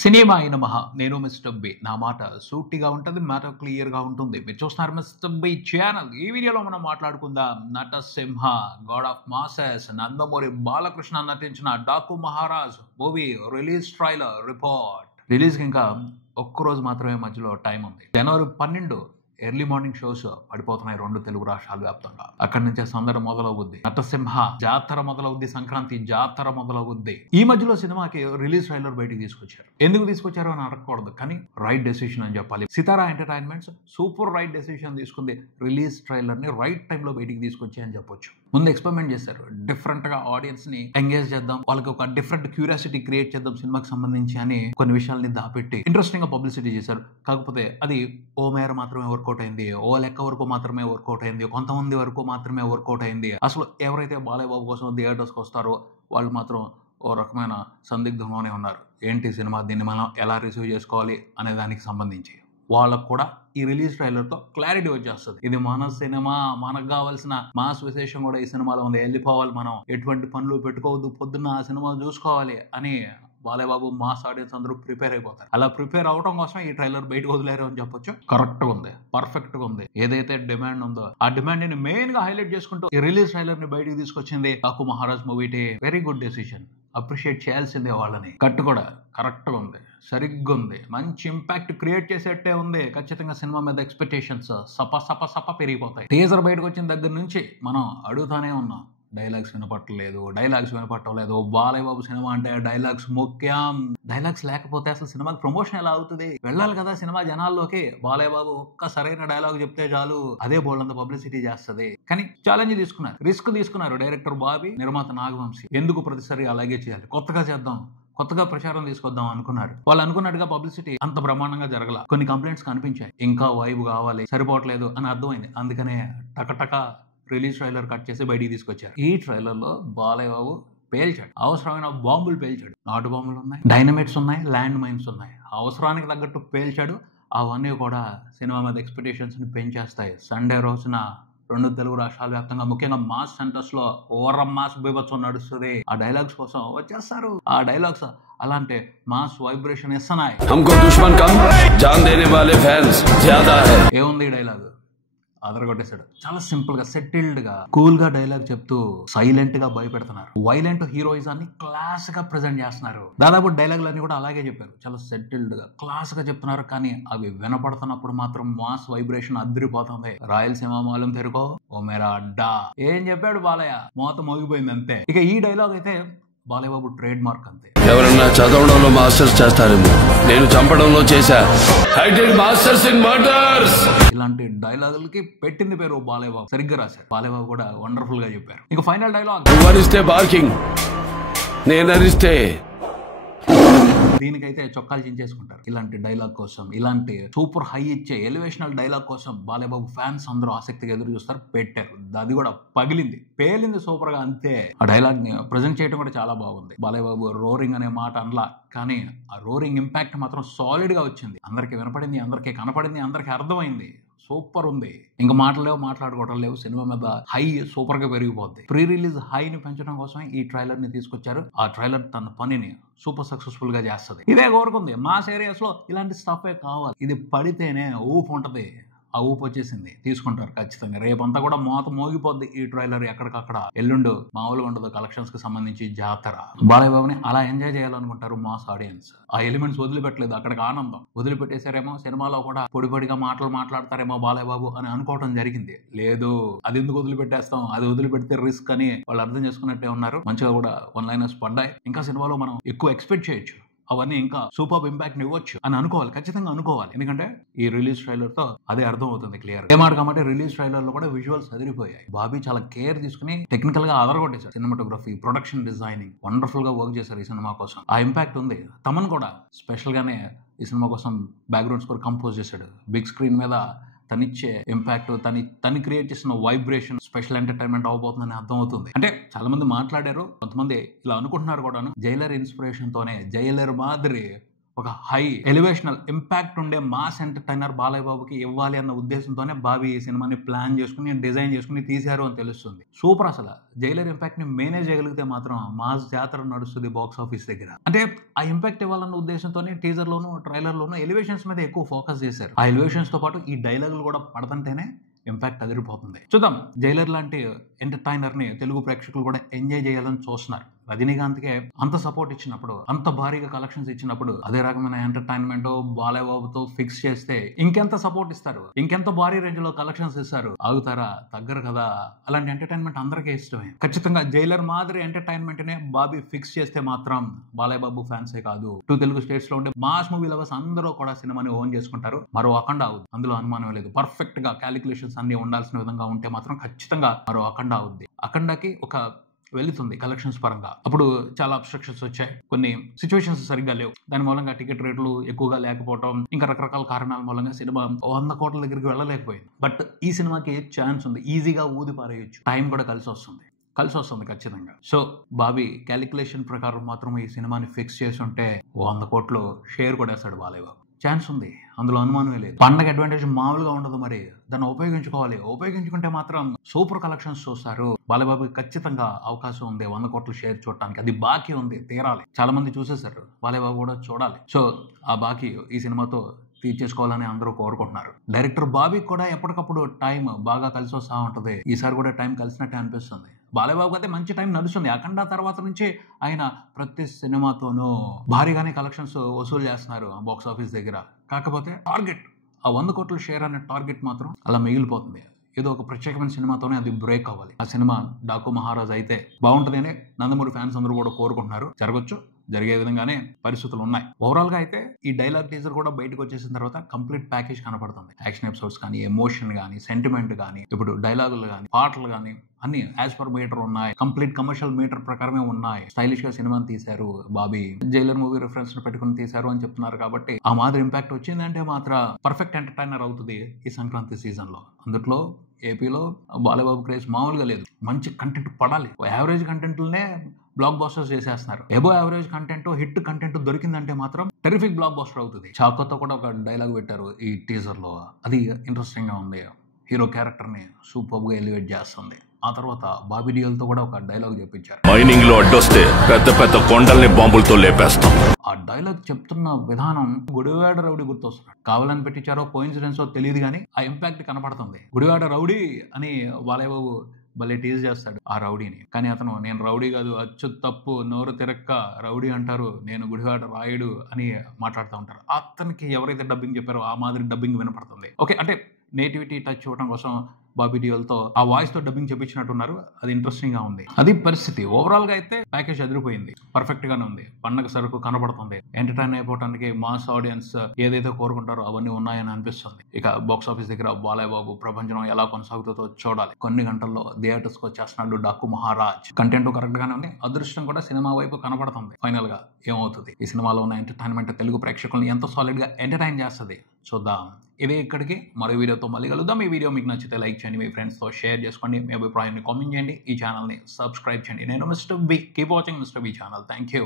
Cinema అయిన మహా నేను మిస్టర్ బి. నా మాట సూటిగా ఉంటుంది, మ్యాటర్ క్లియర్ గా ఉంటుంది. మీరు చూస్తున్నారు మిస్టర్ బి ఛానల్. ఈ వీడియోలో మనం మాట్లాడుకుందాం Natasimha, god of masses, Nandamuri Balakrishna నటించిన Daaku Maharaaj movie release trailer report. Release కి ఇంకా ఒక్కరోజు మాత్రమే మధ్యలో టైం ఉంది. జనవరి 12 ఎర్లీ మార్నింగ్ షోస్ పడిపోతున్నాయి 2 తెలుగు రాష్ట్రాల వ్యాప్తంగా. అక్కడి నుంచే సందడి మొదలవుద్ది, నటసింహ జాతర మొదలవుద్ది, సంక్రాంతి జాతర మొదలవుద్ది. ఈ మధ్యలో సినిమాకి రిలీజ్ ట్రైలర్ బయటికి తీసుకొచ్చారు. ఎందుకు తీసుకొచ్చారో అని అడగకూడదు, కానీ రైట్ డెసిషన్ అని చెప్పాలి. సితారా ఎంటర్టైన్మెంట్స్ సూపర్ రైట్ డెసిషన్ తీసుకుంది. రిలీజ్ ట్రైలర్ ని రైట్ టైంలో బయటికి తీసుకొచ్చి అని చెప్పొచ్చు. ముందు ఎక్స్పెరిమెంట్ చేశారు, డిఫరెంట్ గా ఆడియన్స్ ని ఎంగేజ్ చేద్దాం, వాళ్ళకి ఒక డిఫరెంట్ క్యూరియాసిటీ క్రియేట్ చేద్దాం సినిమాకి సంబంధించి అని కొన్ని విషయాల్ని దాపెట్టి ఇంట్రెస్టింగ్ గా పబ్లిసిటీ చేశారు. కాకపోతే అది ఓ మేర మాత్రమే వర్కౌట్ అయింది, ఓ లెక్క వరకు మాత్రమే వర్కౌట్ అయింది, కొంతమంది వరకు మాత్రమే వర్కౌట్ అయింది. అసలు ఎవరైతే బాలయ్య బాబు కోసం థియేటర్స్కి వస్తారో వాళ్ళు మాత్రం ఓ రకమైన సందిగ్ధంలోనే ఉన్నారు. ఏంటి సినిమా, దీన్ని మనం ఎలా రిసీవ్ చేసుకోవాలి అనే దానికి సంబంధించి వాళ్ళకు కూడా ఈ రిలీజ్ ట్రైలర్ తో క్లారిటీ వచ్చేస్తుంది. ఇది మన సినిమా, మనకు కావాల్సిన మాస్ విశేషం కూడా ఈ సినిమాలో ఉంది, వెళ్ళిపోవాలి, మనం ఎటువంటి పనులు పెట్టుకోవద్దు, పొద్దున్న ఆ సినిమా చూసుకోవాలి అని బాలయ్య బాబు మాస్ ఆడియన్స్ అందరూ ప్రిపేర్ అయిపోతారు. అలా ప్రిపేర్ అవడం కోసం ఈ ట్రైలర్ బయటకు వదిలేరు అని చెప్పొచ్చు. కరెక్ట్ గా ఉంది, పర్ఫెక్ట్ గా ఉంది. ఏదైతే డిమాండ్ ఉందో ఆ డిమాండ్ ని మెయిన్ గా హైలైట్ చేసుకుంటూ ఈ రిలీజ్ ట్రైలర్ ని బయటకు తీసుకొచ్చింది Daaku Maharaaj movie. Very good decision, appreciate చేయాల్సిందే వాళ్ళని. కట్టు కూడా కరెక్ట్ గా ఉంది, సరిగ్గా ఉంది, మంచి ఇంపాక్ట్ క్రియేట్ చేసేట్టే ఉంది. ఖచ్చితంగా సినిమా మీద ఎక్స్పెక్టేషన్స్ సప పెరిగిపోతాయి. టీజర్ బయటకు వచ్చిన దగ్గర నుంచి మనం అడుగుతానే ఉన్నాం, డైలాగ్స్ వినపట్టలేదు. బాలయ్య బాబు సినిమా అంటే డైలాగ్స్ ముఖ్యం. డైలాగ్స్ లేకపోతే అసలు సినిమాకి ప్రమోషన్ ఎలా అవుతుంది? వెళ్ళాలి కదా సినిమా జనాల్లోకి. బాలయ్య బాబు ఒక్క సరైన డైలాగ్ చెప్తే చాలు, అదే బోల్డంత పబ్లిసిటీ చేస్తుంది. కానీ ఛాలెంజ్ తీసుకున్నారు, రిస్క్ తీసుకున్నారు డైరెక్టర్ బాబీ, నిర్మాత నాగవంశీ. ఎందుకు ప్రతిసారి అలాగే చేయాలి, కొత్తగా చేద్దాం, కొత్తగా ప్రచారం తీసుకొద్దాం అనుకున్నారు. వాళ్ళు అనుకున్నట్టుగా పబ్లిసిటీ అంత బ్రహ్మాండంగా జరగల. కొన్ని కంప్లైంట్స్ కనిపించాయి, ఇంకా వైబ్ కావాలి, సరిపోవట్లేదు అని అర్థమైంది. అందుకనే టకటక రిలీజ్ ట్రైలర్ కట్ చేసి బయటికి తీసుకొచ్చారు. ఈ ట్రైలర్ లో బాలయ్య బాబు పేల్చాడు, అవసరమైన బాంబులు పేల్చాడు. నాటు బాంబులు ఉన్నాయి, డైనమైట్స్ ఉన్నాయి, ల్యాండ్ మైన్స్ ఉన్నాయి. అవసరానికి తగ్గట్టు పేల్చాడు. అవన్నీ కూడా సినిమా మీద ఎక్స్పెక్టేషన్స్ ని పెంచేస్తాయి. సండే రోజున 2 తెలుగు రాష్ట్రాల వ్యాప్తంగా ముఖ్యంగా మాస్ సెంటర్స్ లో ఓవర్ మాస్ బీభత్సం నడుస్తుంది. ఆ డైలాగ్స్ కోసం వచ్చేస్తారు. ఆ డైలాగ్స్ అలాంటి మాస్ వైబ్రేషన్ ఇస్తున్నాయి. ఏముంది ఈ డైలాగ్, అదరగొట్టేశాడు. చాలా సింపుల్ గా, సెటిల్డ్ గా, కూల్ గా డైలాగ్ చెప్తూ సైలెంట్ గా భయపెడుతున్నారు. వైలెంట్ హీరోయిజాన్ని క్లాస్ గా ప్రెజెంట్ చేస్తున్నారు. దాదాపు డైలాగులన్నీ కూడా అలాగే చెప్పారు, చాలా సెటిల్డ్ గా, క్లాస్ గా చెప్తున్నారు. కానీ అవి వినపడుతున్నప్పుడు మాత్రం మాస్ వైబ్రేషన్ అదిరిపోతుంది. రాయలసీమ మాలం తెరుకో ఓ మేరా అడ్డా, ఏం చెప్పాడు బాలయ్య, మోత మోగిపోయింది అంతే. ఇక ఈ డైలాగ్ అయితే బాలయ్య బాబు ట్రేడ్ మార్క్ అంతే. ఎవరన్నా చదవడంలో మాస్టర్స్ చేస్తారేమో, నేను చంపడంలో చేశా. I did masters in murders. ఇలాంటి డైలాగులకి పెట్టింది పేరు బాలయ్య బాబు. సరిగ్గా రాశారు. బాలయ్య బాబు కూడా వండర్ఫుల్ గా చెప్పారు. ఇక ఫైనల్ డైలాగ్, నువ్వు అరిస్తే బార్కింగ్, నేను అరిస్తే. దీనికైతే చొక్కాలు చించేసుకుంటారు. ఇలాంటి డైలాగ్ కోసం, ఇలాంటి సూపర్ హై ఇచ్చే ఎలివేషనల్ డైలాగ్ కోసం బాలయ్య బాబు ఫ్యాన్స్ అందరూ ఆసక్తిగా ఎదురు చూస్తారు. పెట్టారు, అది కూడా పగిలింది, పేలింది సూపర్ గా అంతే. ఆ డైలాగ్ ని ప్రజెంట్ చేయడం కూడా చాలా బాగుంది. బాలయ్య బాబు రోరింగ్ అనే మాట అనలా, కానీ ఆ రోరింగ్ ఇంపాక్ట్ మాత్రం సాలిడ్ గా వచ్చింది. అందరికి వినపడింది, అందరికి కనపడింది, అందరికి అర్థమైంది. సూపర్ ఉంది. ఇంకా మాటలేవు, మాట్లాడుకోవడం లేవు. సినిమా మీద హై సూపర్ గా పెరిగిపోద్ది. ప్రీ రిలీజ్ హైని పెంచడం కోసమే ఈ ట్రైలర్ ని తీసుకొచ్చారు. ఆ ట్రైలర్ తన పనిని సూపర్ సక్సెస్ఫుల్ గా చేస్తుంది. ఇదే కోరుకుంది. మాస్ ఏరియాస్ లో ఇలాంటి స్టఫే కావాలి. ఇది పడితేనే ఊపు ఉంటది. ఆ ఊపు వచ్చేసింది, తీసుకుంటారు ఖచ్చితంగా. రేపంతా కూడా మోత మోగిపోద్ది ఈ ట్రైలర్. ఎక్కడికక్కడ ఎల్లుండు మామూలుగా ఉండదు. కలెక్షన్స్ కి సంబంధించి జాతర. బాలయ్య బాబుని అలా ఎంజాయ్ చేయాలనుకుంటారు మాస్ ఆడియన్స్. ఆ ఎలిమెంట్స్ వదిలిపెట్టలేదు, అక్కడికి ఆనందం వదిలిపెట్టేశారేమో. సినిమాలో కూడా పొడిపొడిగా మాటలు మాట్లాడతారేమో బాలయ్య బాబు అని అనుకోవడం జరిగింది. లేదు, అది ఎందుకు వదిలిపెట్టేస్తాం, అది వదిలిపెడితే రిస్క్ అని వాళ్ళు అర్థం చేసుకున్నట్టే ఉన్నారు. మంచిగా కూడా 1 లైనర్స్ పడ్డాయి. ఇంకా సినిమాలో మనం ఎక్కువ ఎక్స్పెక్ట్ చేయొచ్చు. అవన్నీ ఇంకా సూపర్ ఇంపాక్ట్ ఇవ్వచ్చు అని అనుకోవాలి, ఖచ్చితంగా అనుకోవాలి. ఎందుకంటే ఈ రిలీజ్ ట్రైలర్ తో అదే అర్థం అవుతుంది క్లియర్. ఏమాట కాబట్టి రిలీజ్ ట్రైలర్ లో కూడా విజువల్స్ అదిరిపోయాయి. బాబీ చాలా కేర్ తీసుకుని టెక్నికల్ గా అదరగొట్టేశారు. సినిమాటోగ్రఫీ, ప్రొడక్షన్ డిజైనింగ్ వండర్ఫుల్ గా వర్క్ చేశారు ఈ సినిమా కోసం. ఆ ఇంపాక్ట్ ఉంది. తమన్ కూడా స్పెషల్ గానే ఈ సినిమా కోసం బ్యాక్గ్రౌండ్ స్కోర్ కంపోజ్ చేశాడు. బిగ్ స్క్రీన్ మీద తనిచ్చే ఇంపాక్ట్, తను క్రియేట్ చేసిన వైబ్రేషన్ స్పెషల్ ఎంటర్టైన్మెంట్ అవబోతుందని అర్థం అవుతుంది. అంటే చాలా మంది మాట్లాడారు, కొంతమంది ఇలా అనుకుంటున్నారు కూడాను. జైలర్ ఇన్స్పిరేషన్ తోనే జైలర్ మాదిరి ఒక హై ఎలివేషనల్ ఇంపాక్ట్ ఉండే మాస్ ఎంటర్టైనర్ బాలయ్య బాబుకి ఇవ్వాలి అన్న ఉద్దేశంతోనే బాబీ ఈ సినిమాని ప్లాన్ చేసుకుని డిజైన్ చేసుకుని తీశారు అని తెలుస్తుంది. సూపర్. అసలు జైలర్ ఇంపాక్ట్ ని మేనేజ్ చేయగలిగితే మాత్రం మాస్ జాతర నడుస్తుంది బాక్స్ ఆఫీస్ దగ్గర. అంటే ఆ ఇంపాక్ట్ ఇవ్వాలన్న ఉద్దేశంతోనే టీజర్ లోను ట్రైలర్ లోను ఎలివేషన్స్ మీద ఎక్కువ ఫోకస్ చేశారు. ఆ ఎలివేషన్స్ తో పాటు ఈ డైలాగులు కూడా పడుతుంటేనే ఇంపాక్ట్ అదిరిపోతుంది. చూద్దాం, జైలర్ లాంటి ఎంటర్టైనర్ ని తెలుగు ప్రేక్షకులు కూడా ఎంజాయ్ చేయాలని చూస్తున్నారు. రజనీకాంత్కే అంత సపోర్ట్ ఇచ్చినప్పుడు, అంత భారీగా కలెక్షన్స్ ఇచ్చినప్పుడు, అదే రకమైన ఎంటర్టైన్మెంట్ బాలయ్య బాబుతో ఫిక్స్ చేస్తే ఇంకెంత సపోర్ట్ ఇస్తారు, ఇంకెంత భారీ రేంజ్ లో కలెక్షన్స్ ఇస్తారు? ఆగుతారా? తగ్గరు కదా. అలాంటి ఎంటర్టైన్మెంట్ అందరికీ ఇష్టమే. ఖచ్చితంగా జైలర్ మాదిరి ఎంటర్టైన్మెంట్ నే బాబీ ఫిక్స్ చేస్తే మాత్రం బాలయ్య బాబు ఫ్యాన్సే కాదు, 2 తెలుగు స్టేట్స్ లో ఉండే మాస్ మూవీ లవర్స్ అందరూ కూడా సినిమాని ఓన్ చేసుకుంటారు. మరో అఖండ అవుద్ది, అందులో అనుమానం లేదు. పర్ఫెక్ట్ గా క్యాలిక్యులేషన్స్ అన్ని ఉండాల్సిన విధంగా ఉంటే మాత్రం ఖచ్చితంగా మరో అఖండ అవుద్ది. అఖండకి ఒక వెళుతుంది కలెక్షన్స్ పరంగా. అప్పుడు చాలా అబ్స్ట్రక్షన్స్ వచ్చాయి, కొన్ని సిచ్యువేషన్స్ సరిగ్గా లేవు, దాని మూలంగా టికెట్ రేట్లు ఎక్కువగా లేకపోవడం, ఇంకా రకరకాల కారణాల మూలంగా సినిమా 100 కోట్ల దగ్గరికి వెళ్ళలేకపోయింది. బట్ ఈ సినిమాకి ఛాన్స్ ఉంది, ఈజీగా ఊది పారేయచ్చు. టైం కూడా కలిసి వస్తుంది ఖచ్చితంగా. సో బాబీ క్యాలిక్యులేషన్ ప్రకారం మాత్రం ఈ సినిమాని ఫిక్స్ చేసి ఉంటే 100 కోట్లు షేర్ కూడా వేస్తాడు బాలయ్య బాబు. ఛాన్స్ ఉంది, అందులో అనుమానమే లేదు. పండగ అడ్వాంటేజ్ మామూలుగా ఉండదు, మరి దాన్ని ఉపయోగించుకోవాలి. ఉపయోగించుకుంటే మాత్రం సూపర్ కలెక్షన్స్ చూస్తారు. బాలయ్య బాబుకి ఖచ్చితంగా అవకాశం ఉంది 100 కోట్లు షేర్ చూడటానికి. అది బాకీ ఉంది, తీరాలి. చాలా మంది చూసేశారు, బాలయ్య బాబు కూడా చూడాలి. సో ఆ బాకీ ఈ సినిమాతో తీర్చేసుకోవాలని అందరూ కోరుకుంటున్నారు. డైరెక్టర్ బాబీకి కూడా ఎప్పటికప్పుడు టైం బాగా కలిసి వస్తూ ఉంటుంది. ఈసారి కూడా టైం కలిసినట్టే అనిపిస్తుంది. బాలయ్య బాబుకి అయితే మంచి టైం నడుస్తుంది. అఖండ తర్వాత నుంచి ఆయన ప్రతి సినిమాతోనూ భారీగానే కలెక్షన్స్ వసూలు చేస్తున్నారు బాక్స్ ఆఫీస్ దగ్గర. కాకపోతే టార్గెట్, ఆ 100 కోట్ల షేర్ అనే టార్గెట్ మాత్రం అలా మిగిలిపోతుంది. ఏదో ఒక ప్రత్యేకమైన సినిమాతోనే అది బ్రేక్ అవ్వాలి. ఆ సినిమా డాకు మహారాజ్ అయితే బాగుంటుందని నందమూరి ఫ్యాన్స్ అందరూ కూడా కోరుకుంటున్నారు. జరగచ్చు, జరిగే విధంగానే పరిస్థితులు ఉన్నాయి. ఓవరాల్ గా అయితే ఈ డైలాగ్ టీజర్ కూడా బయటకు వచ్చేసిన తర్వాత కంప్లీట్ ప్యాకేజ్ కనపడుతుంది. యాక్షన్ ఎపిసోడ్స్ కానీ, ఎమోషన్ కానీ, సెంటిమెంట్ కానీ, ఇప్పుడు డైలాగులు కానీ, పాటలు కానీ అన్ని యాజ్ పర్ మీటర్ ఉన్నాయి. కంప్లీట్ కమర్షియల్ మీటర్ ప్రకారమే ఉన్నాయి. స్టైలిష్ గా సినిమాని తీశారు బాబీ. జైలర్ మూవీ రిఫరెన్స్ పెట్టుకుని తీశారు అని చెప్తున్నారు. కాబట్టి ఆ మాదిరి ఇంపాక్ట్ వచ్చిందంటే మాత్రం పర్ఫెక్ట్ ఎంటర్టైనర్ అవుతుంది ఈ సంక్రాంతి సీజన్ లో. అందుట్లో ఏపీలో బాలయ్య బాబు క్రేజ్ మామూలుగా లేదు. మంచి కంటెంట్ పడాలి. యావరేజ్ కంటెంట్లనే బ్లాక్ బాస్టర్స్ చేసేస్తున్నారు. Above average content, hit content దొరికిందంటే మాత్రం టెరిఫిక్ బ్లాక్ బాస్టర్ అవుతుంది. చాకోతో కూడా ఒక డైలాగ్ పెట్టారు ఈ టీజర్ లో, అది ఇంట్రెస్టింగ్ గా ఉంది. హీరో క్యారెక్టర్ ని సూపర్ గా ఎలివేట్ చేస్తుంది. ఆ తర్వాత బాబీ డియోల్తో కూడా ఒక డైలాగ్ చెప్పించారు. మైనింగ్ లో అడ్డొస్తే పెద్ద పెద్ద కొండల్ని బాంబులతో లేపేస్తాం. ఆ డైలాగ్ చెప్తున్న విధానం గుడివాడ రౌడీ గుర్తొస్తున్నాడు. కావాలని పెట్టించారో కోయిన్సిడెన్సో తెలియదు కానీ ఆ ఇంపాక్ట్ కనపడుతుంది. గుడివాడ రౌడీ అని బాలయ్య బాబు భలే టీజ్ చేస్తాడు ఆ రౌడీని. కానీ అతను నేను రౌడీ కాదు, అచ్చు తప్పు, నోరు తిరక్క రౌడీ అంటారు, నేను గుడివాడ రాయుడు అని మాట్లాడుతూ ఉంటారు. అతనికి ఎవరైతే డబ్బింగ్ చెప్పారో ఆ మాదిరి డబ్బింగ్ వినపడుతుంది. ఓకే, అంటే నేటివిటీ టచ్ ఇవ్వడం కోసం బాబీ డియోల్తో ఆ వాయిస్ తో డబ్బింగ్ చెప్పించినట్టున్నారు. అది ఇంట్రెస్టింగ్ గా ఉంది. అది పరిస్థితి. ఓవరాల్ గా అయితే ప్యాకేజ్ అదిరిపోయింది, పర్ఫెక్ట్ గానే ఉంది. పండగ సరుకు కనబడుతుంది. ఎంటర్టైన్ అయిపోవడానికి మాస్ ఆడియన్స్ ఏదైతే కోరుకుంటారో అవన్నీ ఉన్నాయని అనిపిస్తుంది. ఇక బాక్స్ ఆఫీస్ దగ్గర బాలయ్య బాబు ప్రపంచం ఎలా కొనసాగుతుందో చూడాలి. కొన్ని గంటల్లో థియేటర్స్ కి వచ్చేస్తున్నాడు డాకు మహారాజ్. కంటెంట్ కరెక్ట్ గానే ఉంది. అదృష్టం కూడా సినిమా వైపు కనబడుతుంది. ఫైనల్ గా ఏమవుతుంది, ఈ సినిమాలో ఉన్న ఎంటర్టైన్మెంట్ తెలుగు ప్రేక్షకులను ఎంత సాలిడ్ గా ఎంటర్టైన్ చేస్తుంది చూద్దాం. ఇదే ఇక్కడికి మరో వీడియోతో మళ్ళీ కలుద్దాం. ఈ వీడియో మీకు నచ్చితే లైక్ చేయండి, మీ ఫ్రెండ్స్తో షేర్ చేసుకోండి, మీ అభిప్రాయాన్ని కామెంట్ చేయండి, ఈ ఛానల్ని సబ్స్క్రైబ్ చేయండి. నేను mister B. Keep watching mister B channel. Thank you.